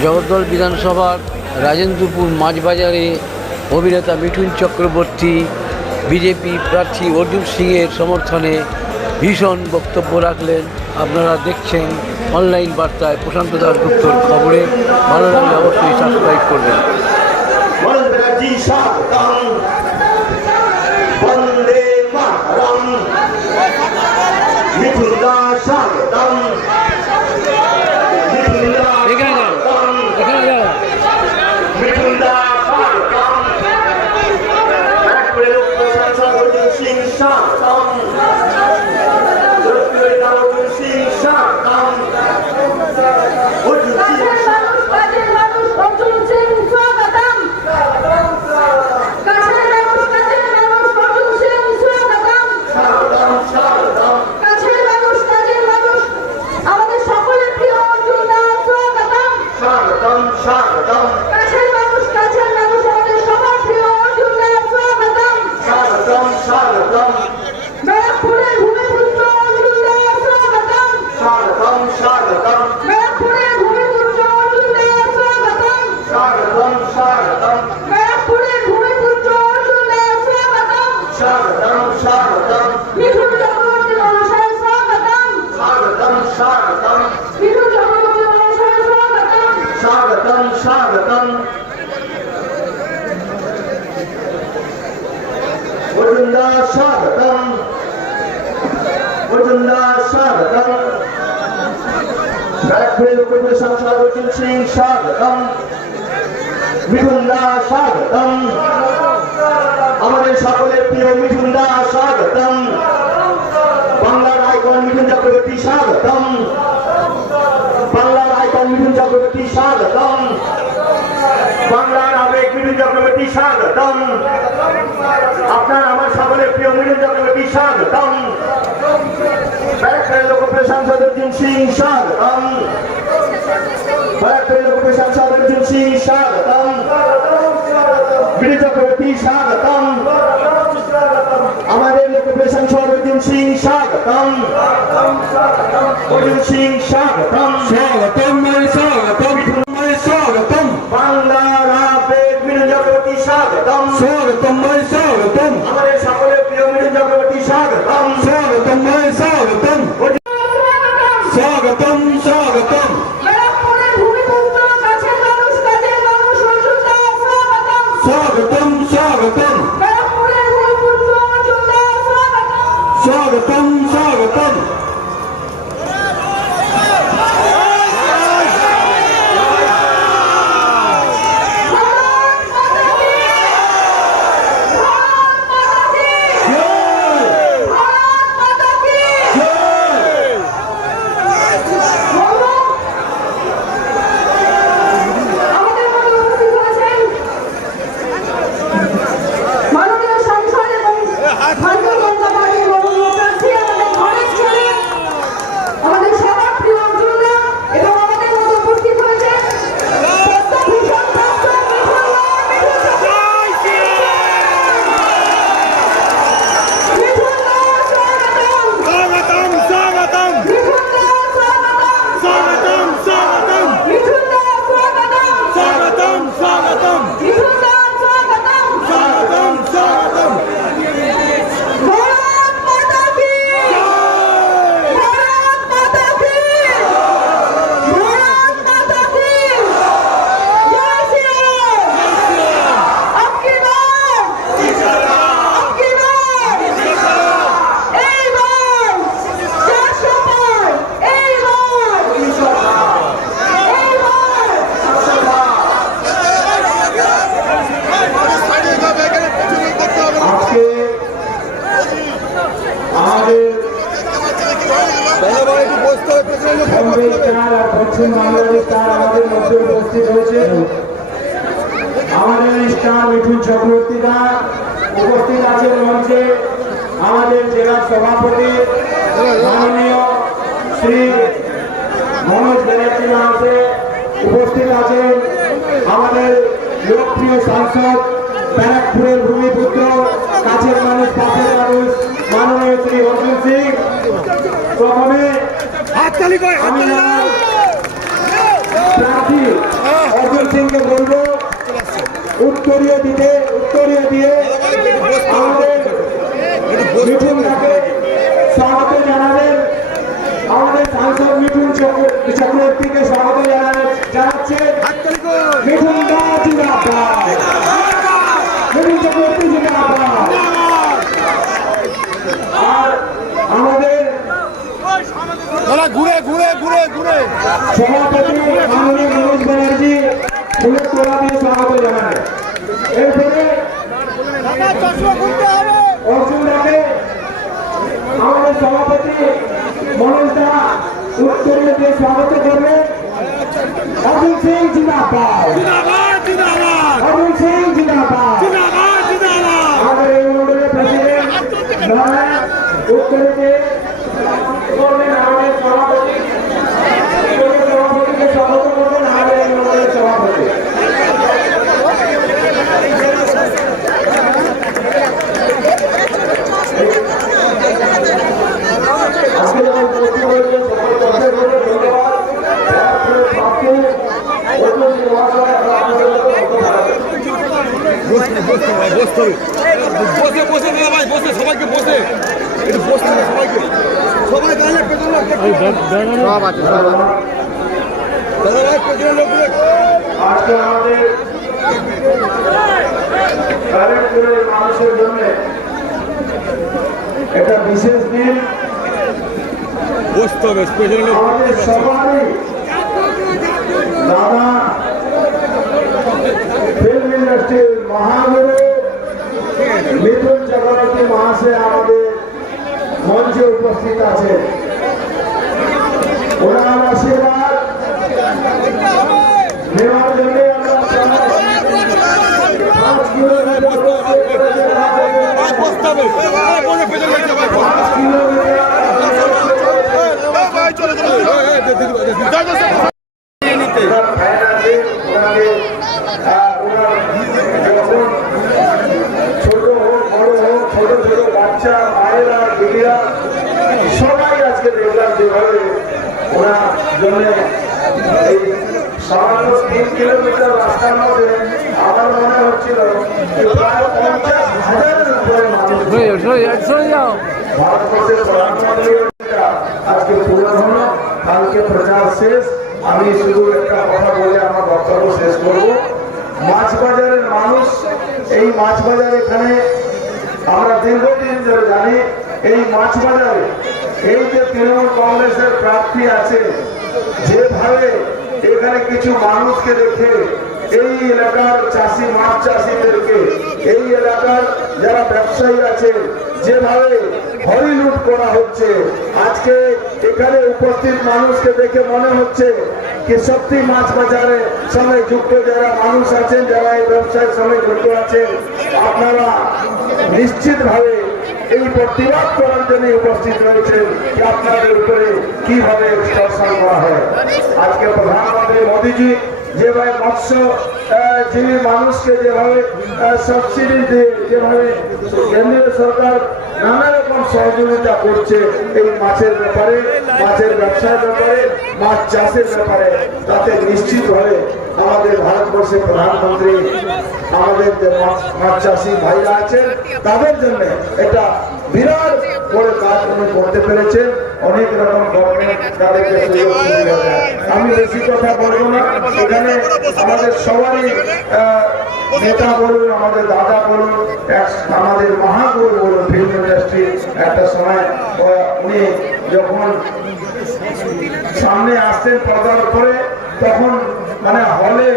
জগদ্দল বিধানসভার রাজেন্দ্রপুর মাঝবাজারে অভিনেতা মিঠুন চক্রবর্তী বিজেপি প্রার্থী অর্জুন সিংয়ের সমর্থনে ভীষণ বক্তব্য রাখলেন। আপনারা দেখছেন অনলাইন বার্তায় প্রশান্ত দাশগুপ্তর খবরে। ভালো লাগলে অবশ্যই সাবস্ক্রাইব করবেন। আমাদের সকলের প্রিয় মিঠুন দা স্বাগতম। বাংলার আইকন মিঠুন চক্রবর্তী স্বাগতম। বাংলার আইকন মিঠুন চক্রবর্তী স্বাগতম। বাংলার আবেগ মিঠুন চক্রবর্তী স্বাগতম। আপনার আমার সকলের প্রিয় মিঠুন চক্রবর্তী স্বাগতম। ব্যারাকপুরের লোকপ্রিয় সাংসদ অর্জুন সিং স্বাগতম। ব্যারাকপুরের লোকপ্রিয় সাংসদ অর্জুন সিং স্বাগতম। মিঠুন চক্রবর্তী স্বাগতম। আমাদের লোকপ্রিয় সাংসদ অর্জুন সিং স্বাগতম। অর্জুন সিং স্বাগতম। স্বাগতম স্বাগতম স্বাগতম। বাংলার আবেগ মিঠুন চক্রবর্তী স্বাগতম। স্বাগতম স্বাগতম। আমাদের সকলের প্রিয় মিঠুন চক্রবর্তী স্বাগতম। স্বাগতম স্বাগতম। স্বাগতম স্বাগতম। স্বাগতম স্বাগতম। স্বাগতম স্বাগতম। আমাদের স্টার মিঠুন চক্রবর্তী দা উপস্থিত আছেন মঞ্চে। আমাদের জেলা সভাপতি মাননীয় শ্রী মনোজ ব্যানার্জি মহাশয় উপস্থিত আছেন। আমাদের লোকপ্রিয় সাংসদ ব্যারাকপুরের ভূমিপুত্র, কাছের মানুষ, পাশের মানুষ মাননীয় শ্রী অর্জুন সিং। প্রথমে প্রার্থী উত্তরীয় দিয়ে আমাদের মিঠুন দাকে স্বাগত জানাবেন। আমাদের সাংসদ মিঠুন চক্রবর্তীকে স্বাগত জানাচ্ছে। মিঠুন দা জিন্দাবাদ, মিঠুন চক্রবর্তী জিন্দাবাদ। আর আমাদের ঘুরে ঘুরে ঘুরে ঘুরে সভাপতি মাননীয় মনোজ ব্যানার্জি ফুলের তোলা দিয়ে স্বাগত জানায়। এরপরে অর্জুন দাকে আমাদের সভাপতি মনোজ দা উত্তরীয় দিয়ে স্বাগত করবে। অর্জুন সিং জিন্দাবাদ, অর্জুন সিং জিন্দাবাদ। আমাদের এই মন্ডলের প্রেসিডেন্ট উত্তরীয় করবেন আমাদের সভাপতি, সভাপতিকে স্বাগত করবেন আমাদের এই মন্ডলের সভাপতি। আজকে যখন উপস্থিত হয়েছে সকল দর্শক ধন্যবাদ। বসে বসে দাদা ভাই বসে সবাইকে বসে একটু বসতে হবে সবাইকে সবাই গালে পেছনে লোক দাদা ভাই পেছনে লোক আজকে আমাদের ব্যারাকপুরের মানুষের জন্য একটা বিশেষ দিন। বসতে হবে পেছনে লোক আমাদের সবারই দাদা ফিল্ম ইন্ডাস্ট্রির মহাগুরু মিঠুন চক্রবর্তী মহাশয় আমাদের মঞ্চে উপস্থিত আছে। ওনার আশীর্বাদ নেওয়ার জন্য আমরা 5 কিলোমিটার বসতে হবে বসে পেছনে লোক সবাই 5 কিলোমিটার চলে চলে ওনার ফ্যান আছে, ওনাকে ওনার যখন ছোট হোক বড় হোক ছোট ছোট বাচ্চা মায়েরা দিদিরা সবাই আজকে দেখলাম যেভাবে ওনার জন্য এই সামান্য 3 কিলোমিটার রাস্তার মধ্যে আমার মনে হচ্ছিল যে প্রায় 50,000-এর উপরে মানুষ ভারতবর্ষের প্রধানমন্ত্রী আজকে পূর্ণ হলো। কালকে প্রচার শেষ। আমি শুধু একটা কথা বলে আমার বক্তব্য শেষ করব। মাছ বাজারের মানুষ, এই মাছ বাজার এখানে আমরা দীর্ঘদিন ধরে জানি এই মাছ বাজারে এই যে তৃণমূল কংগ্রেসের প্রার্থী আছে, যেভাবে এখানে কিছু মানুষকে দেখে এই এলাকার চাষি মাছ চাষিদেরকে, এই এলাকার যারা ব্যবসায়ী আছে যেভাবে হরিলুট করা হচ্ছে, আজকে এখানে উপস্থিত মানুষকে দেখে মনে হচ্ছে কি সত্যি মাছ বাজারের সঙ্গে যুক্ত যারা মানুষ আছেন, যারা এই ব্যবসায়ের সঙ্গে যুক্ত আছেন, আপনারা নিশ্চিতভাবে এই প্রতিবাদ করার জন্য উপস্থিত রয়েছেন যে আপনাদের উপরে কিভাবে শাসন করা হয়। আজকে প্রধানমন্ত্রী মোদীজি যেভাবে মৎস্যজীবী মানুষকে যেভাবে সাবসিডি দিয়ে যেভাবে কেন্দ্রীয় সরকার নানা রকম সহযোগিতা করছে এই মাছের ব্যাপারে, মাছের ব্যবসার ব্যাপারে, মাছ চাষের ব্যাপারে, তাতে নিশ্চিতভাবে আমাদের ভারতবর্ষের প্রধানমন্ত্রী আমাদের যে মাছ চাষি ভাইরা আছেন তাদের জন্য এটা বিরাট বড় কাজ উনি করতে পেরেছেন। অনেক রকম গভর্নমেন্ট তাদেরকে সুযোগ সুবিধা দেয়। আমি বেশি কথা বলবো না। এখানে আমাদের সবারই নেতা বলুন, আমাদের দাদা বলুন, আমাদের মহাগুরু বলুন, ফিল্ম ইন্ডাস্ট্রি একটা সময় উনি যখন সামনে আসতেন পর্দার উপরে তখন মানে হলে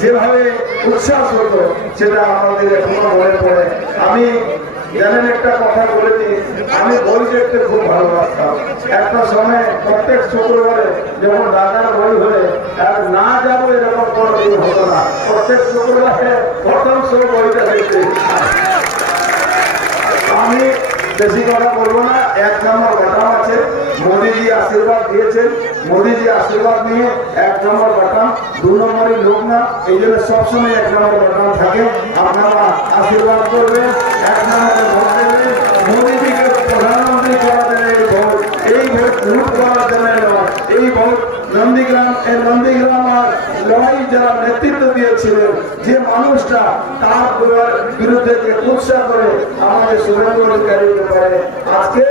যেভাবে উচ্ছ্বাস হতো সেটা আমাদের এখনো মনে পড়ে। আমি জানেন একটা কথা বলেছি, আমি বই দেখতে খুব ভালোবাসতাম। একটা সময় প্রত্যেক শুক্রবারে যখন দাদার বই হলে আর না যাবো এরকম কোনো দিন হতো না। প্রত্যেক শুক্রবারে প্রথম শো বইটা দেখতে। আমি বেশি কথা বলবো না। 1 নম্বর বাটাম আছে, মোদীজি আশীর্বাদ দিয়েছেন, মোদীজি আশীর্বাদ নিয়ে 1 নম্বর বাটাম, 2 নম্বরের লোক না, এই জন্য সবসময় 1 নম্বর বাটাম থাকে। আপনারা আশীর্বাদ করবেন, 1 নম্বরে ভোট দেবেন। মোদীজিকে প্রধানমন্ত্রী করার জন্য এই ভোট লুট করার জন্য নয়, এই ভোট নন্দীগ্রাম আর লড়াই যারা নেতৃত্ব দিয়েছিলেন, যে মানুষটা তার বিরুদ্ধে যে কুৎসা করে আমাদের শুভেন্দু অধিকারীকে পারে, আজকে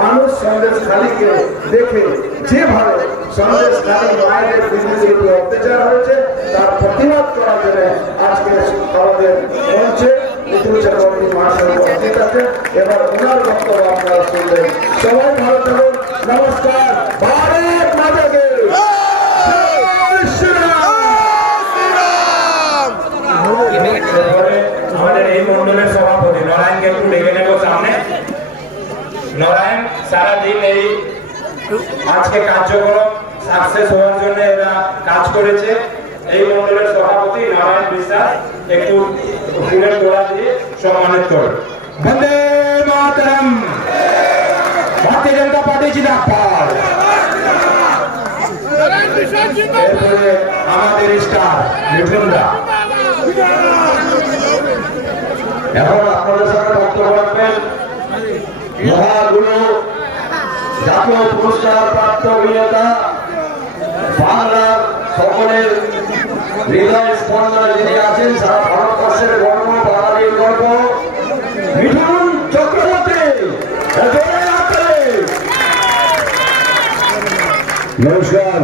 মানুষ সন্দেশখালীকে দেখে যেভাবে সন্দেশখালী মায়ের বিরুদ্ধে অত্যাচার হয়েছে তার প্রতিবাদ করার জন্য আজকে আমাদের মঞ্চে মিঠুন চক্রবর্তী মহাশয় উপস্থিত আছেন। এবার ওনার বক্তব্য আপনারা শুনবেন। সবাই ভালো থাকুন, নমস্কার। ভারত মাতাকে আমাদের এই মন্ডলের সভাপতি নারায়ণকে একটু ডেকে নেব সামনে। নারায়ণ সারাদিন এই আজকে কার্যক্রম সাকসেস হওয়ার জন্য এরা কাজ করেছে। এই মন্ডলের সভাপতি নারায়ণ বিশ্বাস একটু ফুলের তোড়া দিয়ে সম্মানিত করে। বন্দে মাতরম, ভারতীয় জনতা পার্টি জিন্দাবাদ। এরপরে আমাদের স্টার মিঠুন দা এখন আপনাদের সাথে বক্তব্য রাখবেন মহাগুরু জাতীয় পুরস্কার প্রাপ্ত অভিনেতা, বাংলার সকলের হৃদয় স্পন্দনে যিনি আছেন, সারা ভারতবর্ষের গর্ব, বাঙালির গর্ব, মিঠুন চক্রবর্তী। নমস্কার।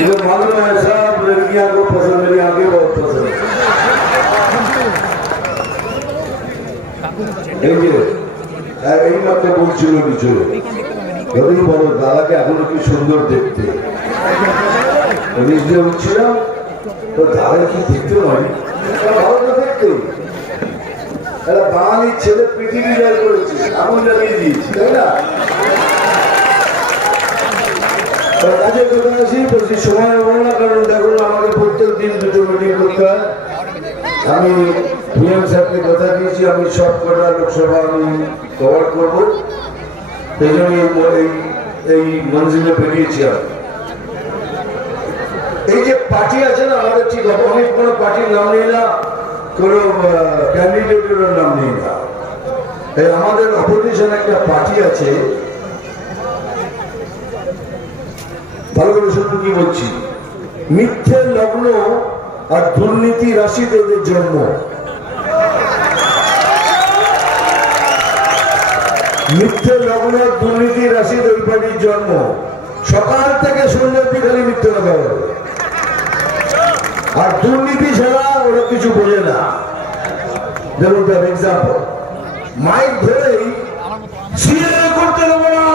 मुझे मालूम है सब लड़कियां को पसंद, मेरी आगे बहुत पसंद। এই মাত্র বলছিল কিছু, যদি বলো দাদাকে এখনো কি সুন্দর দেখতে, নিজে উঠছিলাম তো দাদা কি দেখতে নয়, ভালো তো দেখতে। এরা বাঙালির ছেলে পৃথিবী জয় করেছে, এমন জানিয়ে দিয়েছি, তাই না? কাজের কথা আসি, বলছি সময় হবে না, কারণ দেখুন আমাকে প্রত্যেক দিন দুটো মিটিং করতে হয়। আমি পিএম স্যারকে কথা দিয়েছি আমি সব কটা লোকসভা আমি কভার করবো, এই জন্য এই মঞ্জিলে বেরিয়েছি। এই যে পার্টি আছে না আমাদের, ঠিক আমি কোনো পার্টির নাম নেই না, কোনো ক্যান্ডিডেটেরও নাম নেই না। এই আমাদের অপোজিশন একটা পার্টি আছে, ভালো করে শুধু কি বলছি, মিথ্যে লগ্ন আর দুর্নীতি রাশিতে এদের জন্ম। মিথ্যে লগ্ন আর দুর্নীতি রাশিতে ওই পার্টির জন্ম। সকাল থেকে সন্ধ্যা খালি মিথ্যে কথা বলে, আর দুর্নীতি ছাড়া ওরা কিছু বোঝে না। যেমন তার এক্সাম্পল, মাইক ধরেই সিএ করতে দেবো না,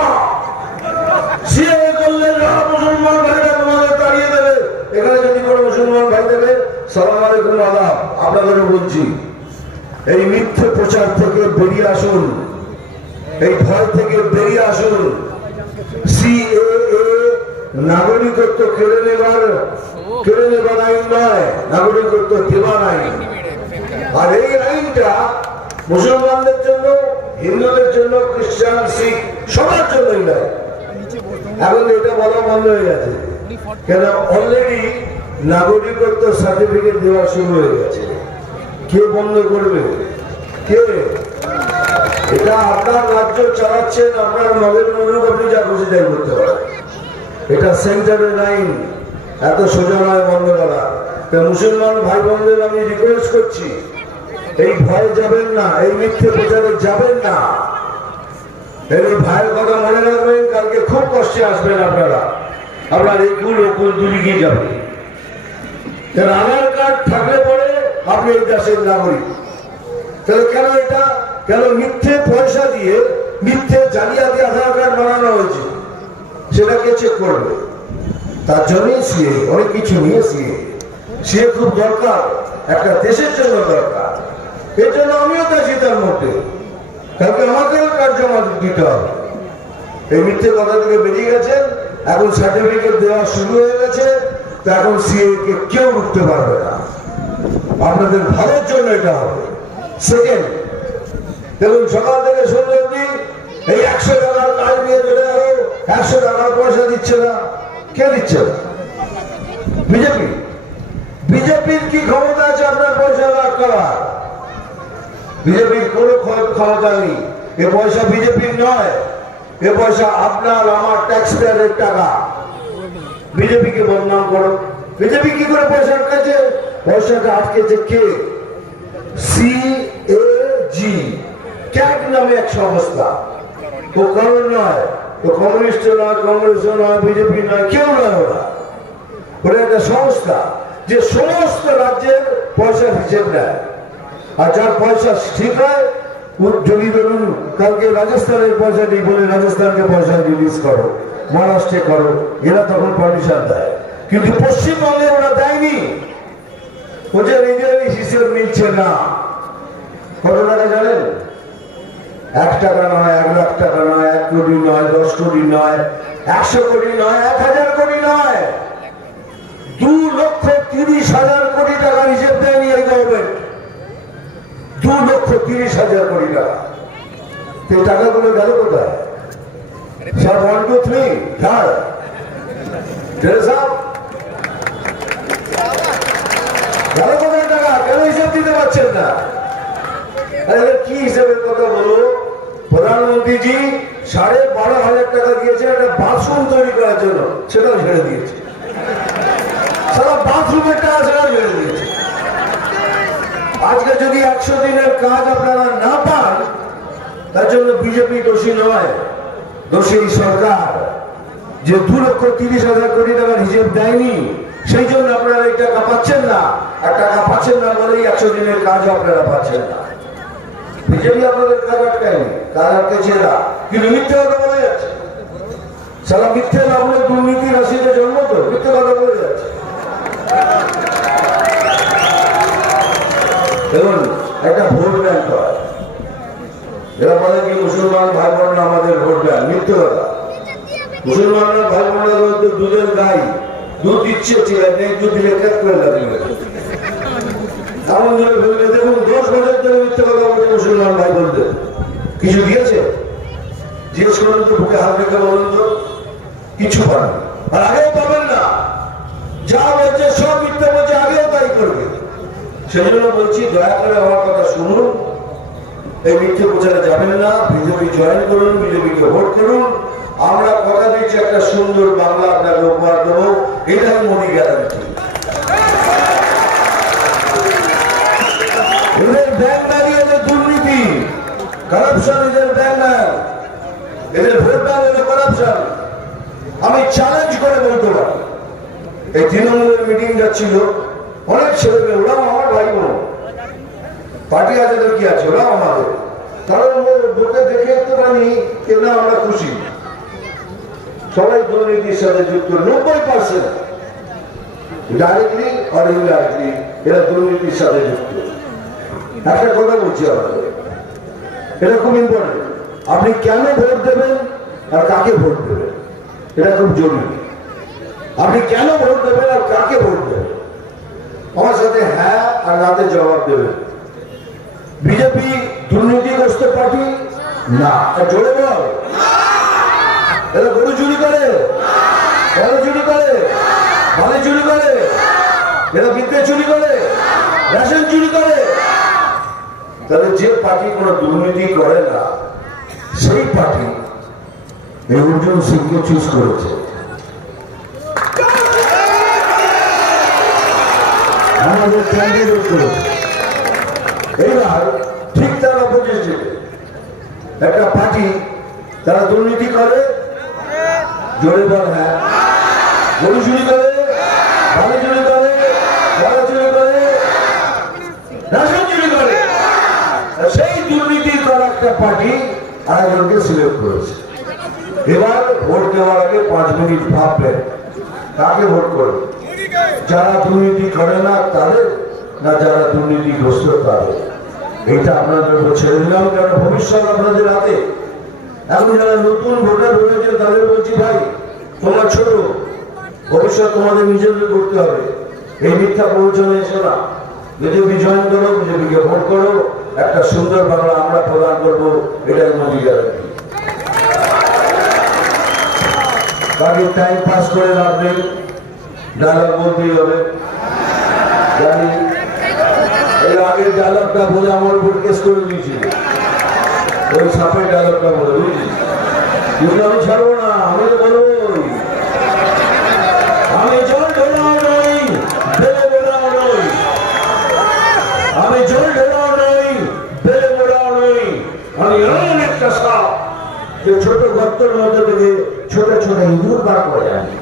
সিএ করলে মুসলমান ভাইরা তোমাদের তাড়িয়ে দেবে। এখানে যদি কোনো মুসলমান ভাই দেবে, সালাম আলাইকুম আদাব, আপনাদেরও বলছি এই মিথ্যে প্রচার থেকে বেরিয়ে আসুন, এই ভয় থেকে বেরিয়ে আসুন। সিএএ নাগরিকত্ব কেড়ে নেবার আইন নয়, নাগরিকত্ব দেবার আইন। আর এই আইনটা মুসলমানদের জন্য, হিন্দুদের জন্য, খ্রিস্টান, শিখ সবার জন্যই নয়। এখন এটা বলা বন্ধ হয়ে গেছে, কেন অলরেডি নাগরিকত্ব সার্টিফিকেট দেওয়া শুরু হয়ে গেছে। কে বন্ধ করবে? কে? এটা আপনার রাজ্য চালাচ্ছেন, আপনার নগের মুলুক, আপনি যা খুশি তাই করতে পারেন। এটা সেন্টারের আইন, এত সোজা নয় বন্ধ করা। মুসলমান ভাই বোনদের আমি রিকোয়েস্ট করছি, এই ভয় যাবেন না, এই মিথ্যে প্রচারে যাবেন না। এই ভাইয়ের কথা মনে রাখবেন, কালকে খুব কষ্টে আসবেন আপনারা, আপনার একুল ওকুল দুদিকে যাবে। আধার কার্ড থাকলে পরে আপনি এই দেশের নাগরিক। তাহলে কেন এটা, কেন মিথ্যে পয়সা দিয়ে মিথ্যে জালিয়াতি আধার কার্ড বানানো হয়েছে, সেটাকে চেক করবে। তার জন্যই সিএ, অনেক কিছু নিয়ে সিএ খুব দরকার, একটা দেশের জন্য দরকার। এর জন্য আমিও দেশি তার মধ্যে, কালকে আমাকেও কার্ড জমা দিতে হবে। এই মিথ্যে কথা থেকে বেরিয়ে গেছেন, এখন সার্টিফিকেট দেওয়া শুরু হয়ে গেছে, তো এখন সিএ কে কেউ রুখতে পারবে না। আপনাদের ভালোর জন্য এটা হবে। সেকেন্ড, দেখুন সকাল থেকে সন্ধ্যা অবধি এই 100 টাকার কাজ নিয়ে চলে গেল, 100 টাকার পয়সা দিচ্ছে না। কে দিচ্ছে না? বিজেপি। বিজেপির কি ক্ষমতা আছে আপনার পয়সা লাভ করার? বিজেপির কোনো ক্ষমতা নেই। এ পয়সা বিজেপির নয়, এ পয়সা আপনার আমার ট্যাক্স পেয়ারের টাকা। বিজেপিকে বদনাম করো। বিজেপি কি করে পয়সা আটকেছে? পয়সাটা আটকেছে কে? CAG, ক্যাগ নামে এক সংস্থা। ও কারণ নয়, তো কমিউনিস্ট নয়, কংগ্রেস নয়, বিজেপি নয়, কেউ নয়। ওরা একটা সংস্থা যে সমস্ত রাজ্যের পয়সার হিসেব নেয়। আর যার পয়সা ঠিক হয়, যদি ধরুন কালকে রাজস্থানের পয়সা নেই বলে রাজস্থানকে পয়সা রিলিজ করো, মহারাষ্ট্রে করো, এরা তখন পারমিশন দেয়। কিন্তু পশ্চিমবঙ্গে ওরা দেয়নি। ওদের নিজেরই হিসেব নিচ্ছে না। কত টাকা জানেন? 1 টাকা নয়, 1 লাখ টাকা নয়, 1 কোটি নয়, 10 কোটি নয়, 100 কোটি নয়, 1000 কোটি নয়, 2,30,000 কোটি টাকার হিসেব দেয়নি এই গভর্নমেন্ট। 2,30,000 কোটি টাকা। এই টাকাগুলো গেল কোথায়? সব 1 2 3 ঝাড় গেল কোথায় টাকা? কেন হিসাব দিতে পারছেন না? কি হিসাবের কথা বলো? প্রধানমন্ত্রীজি 12,500 টাকা দিয়েছে একটা বাথরুম তৈরি করার জন্য, সেটাও ছেড়ে দিয়েছে। সারা বাথরুমের টাকা সেটাও ছেড়ে দিয়েছে। আজকে যদি 100 দিনের কাজ আপনারা না পান, তার জন্য বিজেপি দোষী নয়, দোষী সরকার যে 2,30,000 কোটি টাকার হিসেব দেয়নি। সেই জন্য আপনারা এই টাকা পাচ্ছেন না। আর টাকা পাচ্ছেন না বলেই 100 দিনের কাজ আপনারা পাচ্ছেন না। বিজেপি আপনাদের কাজ আটকায়নি, কাজ আটকেছে এরা। কিন্তু মিথ্যে কথা বলে যাচ্ছে। সারা মিথ্যে না বলে দুর্নীতি রাশিতে জন্ম তো মিথ্যে কথা বলে যাচ্ছে। দেখুন, একটা ভোট ব্যাংক হয়। এরা বলে কি মুসলমান ভাই বোনরা আমাদের ভোট ব্যাংক। মিথ্যে কথা। মুসলমানরা ভাই বোনরা দুধের গাই, দুধ দিচ্ছে ঠিক আছে, দুধ দিলে ক্যাপ করে লাগবে। এমন ধরে ভেবে দেখুন, 10 বছর ধরে মিথ্যে কথা বলছে মুসলমান ভাই বলতে। কিছু দিয়েছে? জিজ্ঞেস করুন তো, বুকে হাত রেখে বলুন তো। কিছু পারেন, আর আগেও পাবেন না। যা বলছে সব মিথ্যে বলছে, আগেও তাই করবে। সেই জন্য বলছি, দয়া করে আমার কথা শুনুন। এই মিথ্যে প্রচারে যাবেন না। বিজেপি জয়েন করুন, বিজেপিকে ভোট করুন। আমরা কথা দিচ্ছি, একটা সুন্দর বাংলা আপনাকে উপহার দেবো। এটাই মোদী গ্যারান্টি। এদের ব্যাংক দাঁড়িয়ে এদের দুর্নীতি, কারাপশন। এদের ব্যাংক না, এদের ভোট ব্যাংক হলো কারাপশন। আমি চ্যালেঞ্জ করে বলতে পারি, এই তৃণমূলের মিটিং যাচ্ছিল, অনেক ছেলে মেয়ে, ওরাও আমার ভাই বোন। পার্টি আছে তো কি আছে, ওরাও আমাদের। কারণ লোকে দেখে তো জানি কেন আমরা খুশি। সবাই দুর্নীতির সাথে যুক্ত। 90% ডাইরেক্টলি আর ইনডাইরেক্টলি এরা দুর্নীতির সাথে যুক্ত। একটা কথা বলছি আপনাদের, এটা খুব ইম্পর্টেন্ট। আপনি কেন ভোট দেবেন আর কাকে ভোট দেবেন, এটা খুব জরুরি। আপনি কেন ভোট দেবেন আর কাকে ভোট দেবেন, আমার সাথে হ্যাঁ আর নাতে জবাব দেবেন। বিজেপি দুর্নীতিগ্রস্ত পার্টি না, জোরে বল। এরা গরু চুরি করে, গরু চুরি করে, বালি চুরি করে, এরা বিদ্যে চুরি করে, রেশন চুরি করে। তাহলে যে পার্টি কোনো দুর্নীতি করে না, সেই পার্টি এই অর্জুন সিংকে চুজ করেছে। আমাদের ক্যান্ডিডেট করেছে। এইবার ঠিক তার অপোজিশনে একটা পার্টি, তারা দুর্নীতি করে, জোরে বল হ্যাঁ, গরু চুরি করে, বালি চুরি করে, বড় চুরি করে, রেশন চুরি করে। সেই দুর্নীতি করা একটা পার্টি আরেকজনকে সিলেক্ট করেছে। এবার ভোট দেওয়ার আগে 5 মিনিট ভাববেন কাকে ভোট করবে। যারা দুর্নীতি করে না তাদের, না যারা দুর্নীতিগ্রস্ত তাদের। এটা আপনাদের ছেড়ে দিলাম, কারণ ভবিষ্যৎ আপনাদের হাতে। এখন যারা নতুন ভোটার হয়েছে তাদের বলছি, ভাই তোমরা ছোট, ভবিষ্যৎ তোমাদের নিজেদের করতে হবে। এই মিথ্যা প্রবচনে এসো না। বিজেপি জয়েন করো, বিজেপিকে ভোট করো, একটা সুন্দর বাংলা আমরা প্রদান করবো, এটাই মোদী গ্যারান্টি। বাকি টাইম পাস করে লাভ নেই, ডায়লগ বলতেই হবে। জানি এর আগের ডায়লগটা বলে আমার উপর কেস করে দিয়েছিল, ওই সাপের ডায়লগটা বলে বুঝলি। কিন্তু আমি ছাড়বো না, আমি তো বলবো আমি জল ঢোলাও নই, বেলে বোলাও নই, আমি জল ঢোলাও নই, বেলে বোলাও নই, আমি এমন একটা সাপ যে ছোট গর্তের মধ্যে থেকে ছোট ছোট ইঁদুর বার করে আনি।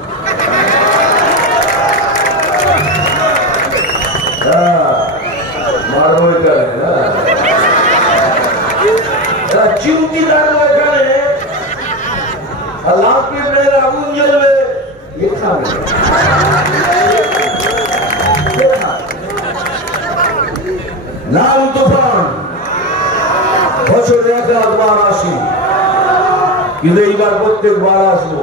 মারবো এখানে না, চিমটি দাঁড়ো এখানে, আর লাভ পিঁপড়ের আগুন জ্বলবে এখানে। নাম তুফান, বছরে 1 বার আসি, কিন্তু এইবার প্রত্যেকবার আসবো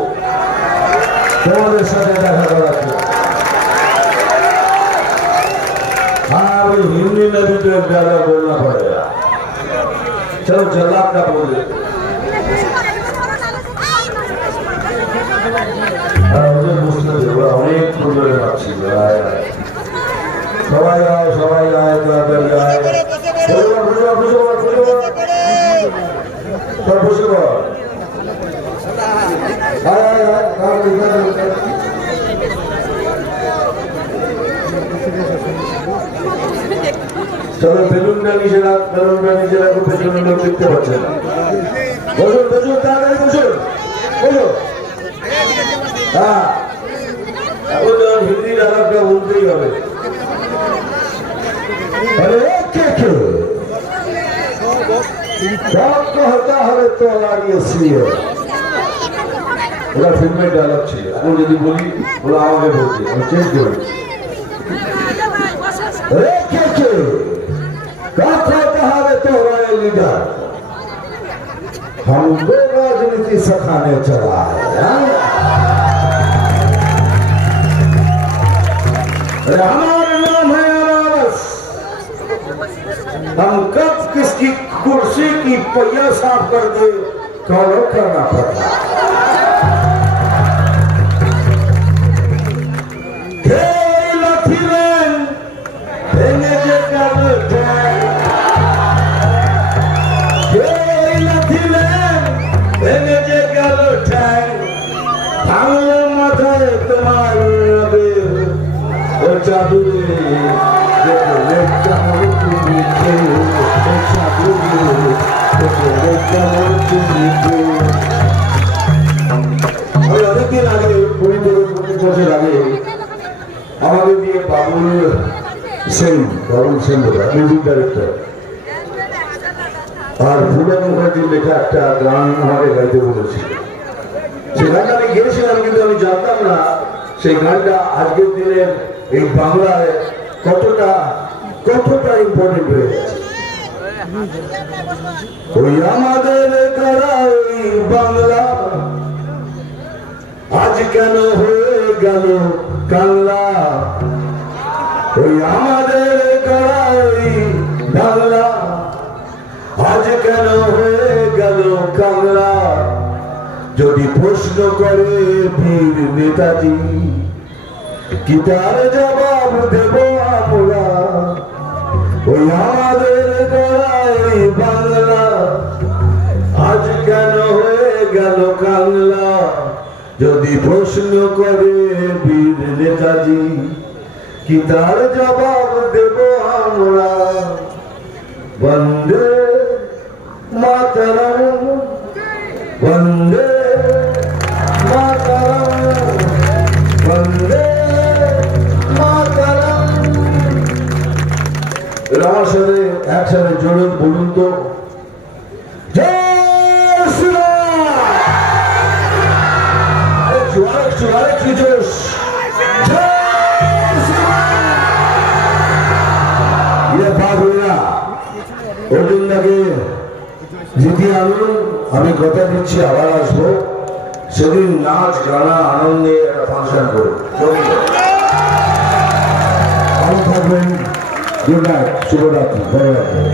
তোমাদের সাথে দেখা করার জন্য। हाँ वो हिंदी में भी तो एक डायलॉग बोलना पड़ेगा। चलो जल्लाद का बोल देते। मुझे पूछना चाहिए अनेक पुजोरे पाच्छी सबाई आए तो आदर जाए चलो बेलुनটা নিচে রাখ, বেলুনটা নিচে রাখো, পেছনে লোক দেখতে পাচ্ছে না। বসুন বসুন, তাড়াতাড়ি বসুন বসুন। হ্যাঁ এখন হিন্দি ডায়লগটা বলতেই হবে। अरे क्या क्या बात कहता है तो हमारी असली है। ওরা ফিল্মের ডায়লগ ছিল, আমি যদি বলি ওরা আমাকে বলছে, আমি চেঞ্জ করি। अरे क्या क्या बात कहता है तो हमारे लीडर हमको राजनीति सिखाने चला है। हमारा नाम है अनारस, हम कब किसकी कुर्सी की पहिया साफ कर दे कौन करना पड़ता। অনেকদিন আগে 20 আগে আমাদের দিয়ে বাবুল সেন মিউজিক ডাইরেক্টর আর ফুলন মুখার্জির লেখা একটা গান আমাকে গাইতে বলেছিল। সেই গানটা আমি গেয়েছিলাম, কিন্তু আমি জানতাম না সেই গানটা আজকের দিনের এই বাংলায় কতটা ইম্পর্টেন্ট হয়ে গেছে। ওই আমাদের ওই বাংলা আজ কেন হয়ে গেল কাংলা, ওই আমাদের ওই বাংলা আজ কেন হয়ে গেল কাংলা। যদি প্রশ্ন করে বীর নেতাজি কি তার জবাব দেব আমরা। ওই আমাদের গড়াই বাংলা আজ কেন হয়ে গেল কাংলা। যদি প্রশ্ন করে বীর নেতাজি কি তার জবাব দেব আমরা। বন্দে মাতরম বন্দে মাতরম বন্দে মাতরম। আমার সাথে একসাথে জোরে বলুন তো, জয় শ্রীরাম। আরেকটু জোশ, জয় শ্রীরাম। ইয়ে বাবুরা অর্জুনদাকে জিতিয়ে আনুন, আমি কথা দিচ্ছি আবার আসবো। সেদিন নাচ গানা আনন্দে একটা ফাংশন করবো। ভালো থাকবেন, গুড নাইট, শুভরাত্রি, ভালো রাখবেন।